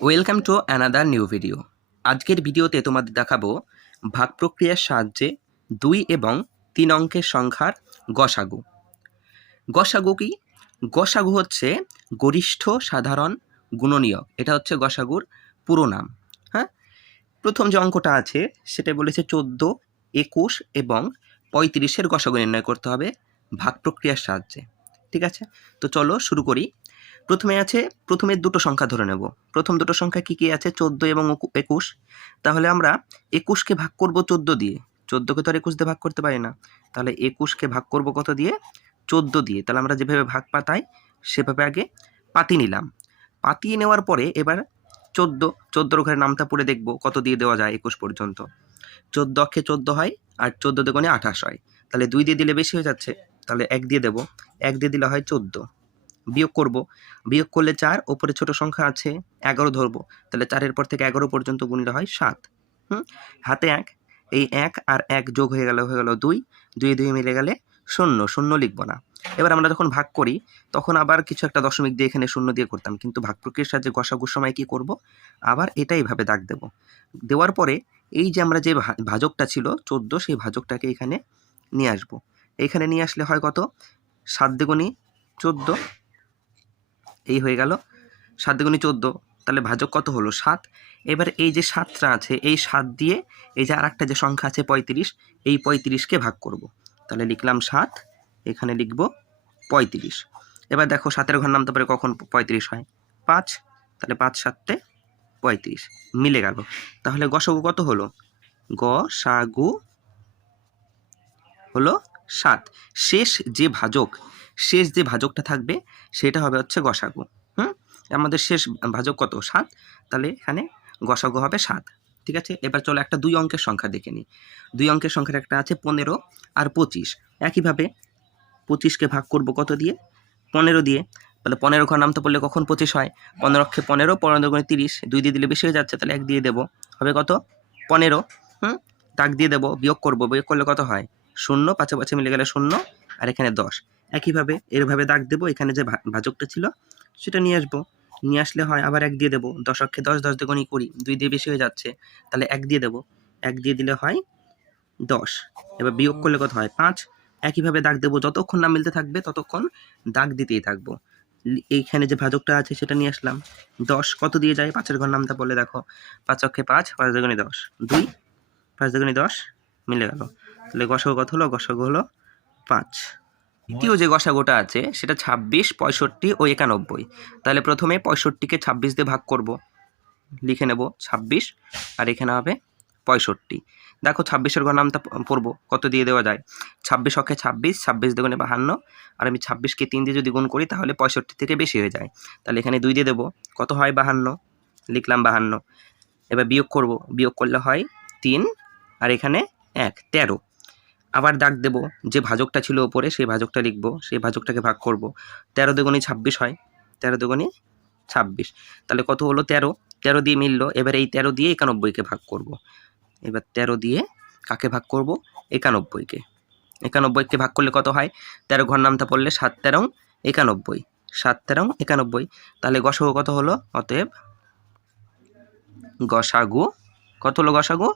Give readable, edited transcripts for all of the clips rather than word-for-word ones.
Welcome to another new video. আজকের ভিডিওতে তোমাদের দেখাবো ভাগ প্রক্রিয়ার সাহায্যে 2 এবং 3 অঙ্কের সংখ্যার গসাগু। গসাগু কি? গসাগু হচ্ছে গরিষ্ঠ সাধারণ গুণনীয়ক। এটা হচ্ছে গসাগুর পুরো নাম। হ্যাঁ, প্রথম যে অঙ্কটা আছে সেটা বলেছে 14, 21 এবং 35-এর গসাগু নির্ণয় করতে হবে ভাগ প্রক্রিয়ার সাহায্যে। ঠিক আছে, তো চলো শুরু করি। প্রথমে দুটো সংখ্যা ধরে নেব। প্রথম দুটো সংখ্যা কি কি আছে? 14 এবং 21। তাহলে আমরা 21কে ভাগ করব 14 দিয়ে। 14কে তো আর 21 দিয়ে ভাগ করতে পারি না, তাহলে 21কে ভাগ করব কত দিয়ে? 14 দিয়ে। তাহলে আমরা যেভাবে ভাগ পাতাই সেভাবে আগে পাতিয়ে নিলাম। পাতিয়ে নেওয়ার পরে এবার 14 ঘরের নামটা পড়ে দেখব কত দিয়ে দেওয়া যায় 21 পর্যন্ত। 14 অক্ষে 14 হয়, আর 14 দুগুণে 28 হয়। তাহলে 2 দিয়ে দিলে বেশি হয়ে যাচ্ছে, তাহলে 1 দিয়ে দেব। 1 দিয়ে দিলে হয় 14। বিয়োগ করব, বিয়োগ করলে 4, ওপরে ছোট সংখ্যা আছে 11 ধরবো, তাহলে 4-এর পর থেকে 11 পর্যন্ত গুণলে হয় 7। হাতে 1, এই 1 আর 1 যোগ হয়ে গেল 2, 2 2 মিলে গেলে 0, 0 লিখবো না। এবার আমরা যখন ভাগ করি তখন আবার কিছু একটা দশমিক দিয়ে এখানে 0 দিয়ে করতাম, কিন্তু ভাগ প্রক্রিয়ার সাহায্যে গসাগুর সময় কি করব? আবার এটা এইভাবে দাগ দেব। দেওয়ার পরে এই যে আমরা যে ভাজকটা ছিল 14, সেই ভাজকটাকে এখানে নিয়ে আসবো। এইখানে নিয়ে আসলে হয় কত? 7 দুগুণে 14, এই হয়ে গেল 7 দুগুণে 14। তাহলে ভাজক কত হলো? 7। এবার এই যে 7টা আছে, এই 7 দিয়ে এই যে আরেকটা যে সংখ্যা আছে 35, এই 35কে ভাগ করব। তাহলে লিখলাম 7, এখানে লিখব 35। এবার দেখো 7-এর ঘর নামতে পারে কখন 35 হয়? 5। তাহলে 5 7 35 মিলে গেল। তাহলে গসাগু কত হলো? গসাগু হলো 7। শেষ যে ভাজকটা থাকবে সেটা হবে হচ্ছে গসাগু। আমাদের শেষ ভাজক কত? 7। তাহলে এখানে গসাগু হবে 7। ঠিক আছে, এবার চলো একটা 2 অঙ্কের সংখ্যা দেখে নিই। 2 অঙ্কের সংখ্যার একটা আছে 15 আর 25। একইভাবে 25কে ভাগ করব কত দিয়ে? 15 দিয়ে। তাহলে 15 ঘর নামতে পড়লে কখন 25 হয়? 15 অক্ষে 15, 15 দুগুণে 30, 2 দিয়ে দিলে বেশি হয়ে যাচ্ছে, তাহলে 1 দিয়ে দেবো, হবে কত? 15। দাগ দিয়ে দেবো, বিয়োগ করব, বিয়োগ করলে কত হয়? 0, পাঁচে পাঁচে মিলে গেলে 0, আর এখানে 10। একইভাবে এরভাবে দাগ দেবো, এখানে যে ভাজকটা ছিল সেটা নিয়ে আসবো, নিয়ে আসলে হয় আবার 1 দিয়ে দেবো। 10 অক্ষে 10, 10 দুগুণে 20, 2 দিয়ে বেশি হয়ে যাচ্ছে, তাহলে 1 দিয়ে দেবো, 1 দিয়ে দিলে হয় 10। এবার বিয়োগ করলে কত হয়? 5। একইভাবে দাগ দেবো, যতক্ষণ না মিলতে থাকবে ততক্ষণ দাগ দিতেই থাকবো। এইখানে যে ভাজকটা আছে সেটা নিয়ে আসলাম। 10 কত দিয়ে যায়? 5-এর ঘর নামটা বলে দেখো। 5 অক্ষে 5, 5 দুগুণে 10, 2, 5 দুগুণে 10 মিলে গেল। তাহলে গসাগু কত হলো? গসাগু হলো 5। দ্বিতীয় যে গসাগুটা আছে সেটা 26, 65 ও 91। তাহলে প্রথমে 65কে 26 দিয়ে ভাগ করব, লিখে নেব 26, আর এখানে হবে 65। দেখো 26-এর ঘর নামটা পড়বো, কত দিয়ে দেওয়া যায়? 26 অক্ষে 26, 26 দুগুণে 52, আর আমি 26কে 3 দিয়ে যদি গুণ করি তাহলে 65 থেকে বেশি হয়ে যায়, তাহলে এখানে 2 দিয়ে দেবো, কত হয়? 52, লিখলাম 52। এবার বিয়োগ করব, বিয়োগ করলে হয় 3, আর এখানে 1, 13। আবার দাগ দেব, যে ভাজকটা ছিল ওপরে সেই ভাজকটা লিখব, সেই ভাজকটাকে ভাগ করব। 13 দুগুণে 26 হয়, 13 দুগুণে 26। তাহলে কত হলো? 13। 13 দিয়ে মিললো। এবার এই 13 দিয়ে 91কে ভাগ করব। এবার 13 দিয়ে কাকে ভাগ করব? 91কে। 91কে ভাগ করলে কত হয়? 13 ঘর নামটা পড়লে 7 13 91, 7 13 91। তাহলে গসাগু কত হলো? অতএব গসাগু কত হলো? গসাগু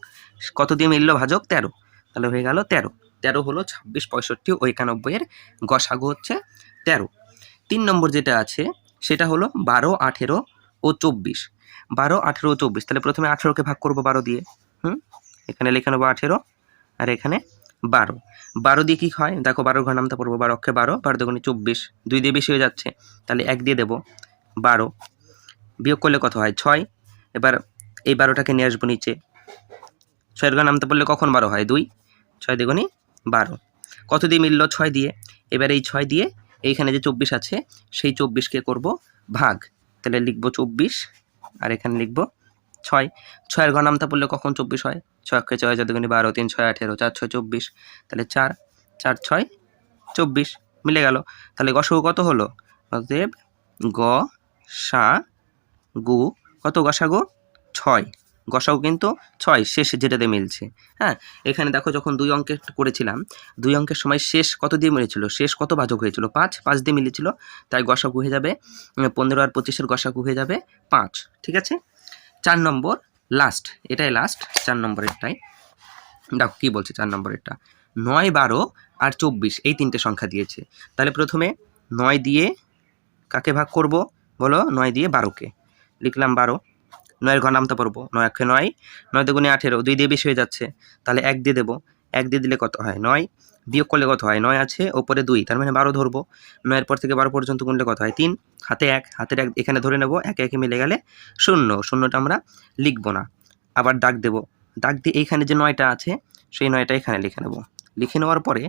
কত দিয়ে মিললো ভাজক? 13। তাহলে হয়ে গেল 13। 13 হলো 26, 65 ও 91-এর গসাগু হচ্ছে 13। 3 নম্বর যেটা আছে সেটা হলো 12, 18 ও 24। 12, 18 ও 24। তাহলে প্রথমে 18কে ভাগ করব 12 দিয়ে। এখানে লিখে নেবো 18, আর এখানে 12। 12 দিয়ে কি হয়? দেখো 12 ঘর নামটা পড়বো, 12 অক্ষে 12, 12 দুগুণে 24, 2 দিয়ে বেশি হয়ে যাচ্ছে, তাহলে 1 দিয়ে দেবো, 12। বিয়োগ করলে কত হয়? 6। এবার এই 12টাকে নিয়ে আসবো নিচে। 6-এর ঘর নামতে পড়লে কখন 12 হয়? 2, 6 দুগুণে 12। কত দিয়ে মিলল? 6 দিয়ে। এবার এই 6 দিয়ে এইখানে যে 24 আছে সেই 24কে করব ভাগ, তাহলে লিখবো 24, আর এখানে লিখবো 6। 6-এর ঘর নামটা পড়লে কখন 24 হয়? 6 অক্ষে 6, 4 দুগুণে 12, 3 6 18, 4 6 24। তাহলে 4, 4 6 24 মিলে গেল। তাহলে গসাগু কত হলো? অতএব গসাগু কত? গসাগু 6। গসাগু কিন্তু 6, শেষ যেটাতে মিলছে। হ্যাঁ, এখানে দেখো যখন 2 অঙ্কের করেছিলাম, 2 অঙ্কের সময় শেষ কত দিয়ে মিলেছিল? শেষ কত ভাজক হয়েছিল? 5, 5 দিয়ে মিলেছিল, তাই গসাগু হয়ে যাবে 15 আর 25-এর গসাগু হয়ে যাবে 5। ঠিক আছে, 4 নম্বর লাস্ট, এটাই লাস্ট 4 নম্বরেরটাই। দেখো কী বলছে 4 নম্বরেরটা, 9, 12 আর 24 এই 3টে সংখ্যা দিয়েছে। তাহলে প্রথমে 9 দিয়ে কাকে ভাগ করব বলো? 9 দিয়ে 12কে, লিখলাম 12, 9-এর ঘর নামতে পারবো, 9 একে 9, 9 দুগুণে 18, 2 দিয়ে বেশি হয়ে যাচ্ছে, তাহলে 1 দিয়ে দেবো, 1 দিয়ে দিলে কত হয় 9, বিয়োগ করলে কত হয় 9 আছে ওপরে 2, তার মানে 12 ধরবো, 9-এর পর থেকে 12 পর্যন্ত গুনলে কত হয় 3, হাতে 1, হাতের 1 এখানে ধরে নেবো, একে একে মিলে গেলে 0, 0টা আমরা লিখবো না, আবার দাগ দেবো, দাগ দিয়ে এইখানে যে 9টা আছে সেই 9টা এখানে লিখে নেবো, লিখে নেওয়ার পরে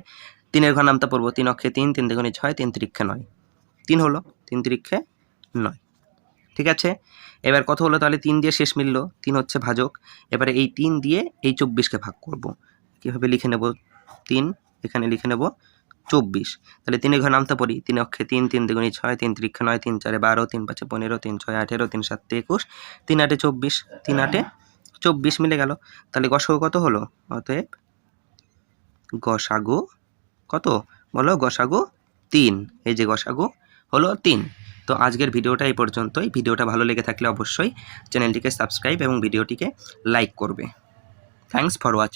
3-এর ঘর নামতে পারবো, 3 অক্ষে 3, 3 দুগুণে 6, 3 তিরিক্ষে 9, 3 হলো, 3 তিরিক্ষে 9, ঠিক আছে। এবার কত হলো তাহলে 3 দিয়ে শেষ মিলল, 3 হচ্ছে ভাজক, এবারে এই 3 দিয়ে এই 24কে ভাগ করব, কীভাবে লিখে নেব 3, এখানে লিখে নেব 24, তাহলে 3-এর ঘর নামতে পারি, 3 অক্ষে 3, 3 দুগুণে 6, 3 তিরিক্ষে 9, 3 4 12, 3 5 15, 3 6 18, 3 7 21, 3 8 24, 3 8 24 মিলে গেল, তাহলে গসাগু কত হলো? অতএব গসাগু কত বলো? গসাগু 3, এই যে গসাগু হলো 3। তো আজকের ভিডিওটা এই পর্যন্তই। ভিডিওটা ভালো লেগে থাকলে অবশ্যই চ্যানেলটিকে সাবস্ক্রাইব এবং ভিডিওটিকে লাইক করবে। Thanks for watching.